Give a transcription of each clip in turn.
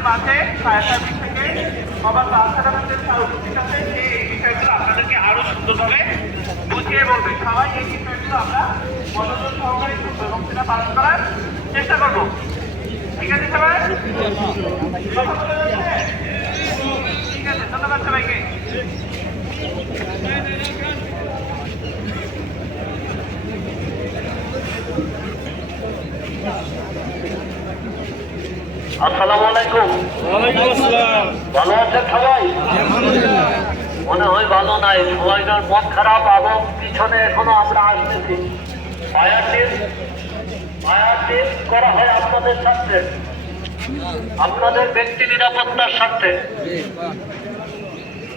আমাদের মাঝে fire service থেকে সবার বাচ্চাদের উপস্থিত আছে, যে এই বিষয়গুলো আপনাদেরকে আরো সুন্দরভাবে বুঝিয়ে বলবে। সবাই এই বিষয়গুলো আমরা মনোযোগ সহকারে এবং সেটা পালন করার চেষ্টা করবো। ঠিক আছে সবাই? ঠিক আছে, ধন্যবাদ সবাইকে। আসসালামু আলাইকুম। ওয়ালাইকুম আসসালাম। ভালো আছেন সবাই? মনে হয় ভালো নাই, সবাইকার মন খারাপ এবং পিছনে এখনো আমরা আসতেছি। ফায়ার টিম করা হয় আপনাদের স্বার্থে, আপনাদের ব্যক্তি নিরাপত্তার স্বার্থে।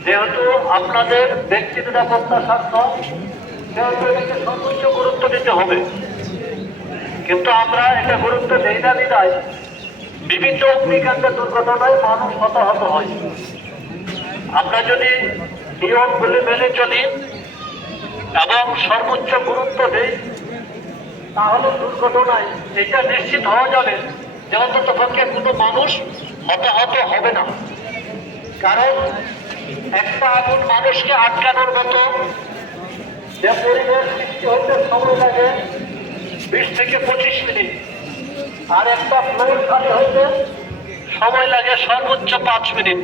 যেহেতু আপনাদের ব্যক্তি নিরাপত্তার স্বার্থ, সেহেতু এটাকে সর্বোচ্চ গুরুত্ব দিতে হবে। কিন্তু আমরা এটা গুরুত্ব দেই না বিদায় বিভিন্ন অগ্নিকাণ্ডের দুর্ঘটনায় মানুষ হতাহত হয়। আমরা যদি নিয়মগুলি মেনে চলি এবং সর্বোচ্চ গুরুত্ব দেই, তাহলে দুর্ঘটনায় এটা নিশ্চিত হওয়া যাবে যে অন্তত পক্ষে কোনো মানুষ হতাহত হবে না। কারণ একটা আগুন মানুষকে আটকানোর মতো যে পরিবেশ সৃষ্টি হতে সময় লাগে 20 থেকে 25 মিনিট, আর একটা ফ্লোর খালি হইতে সময় লাগে সর্বোচ্চ 5 মিনিট।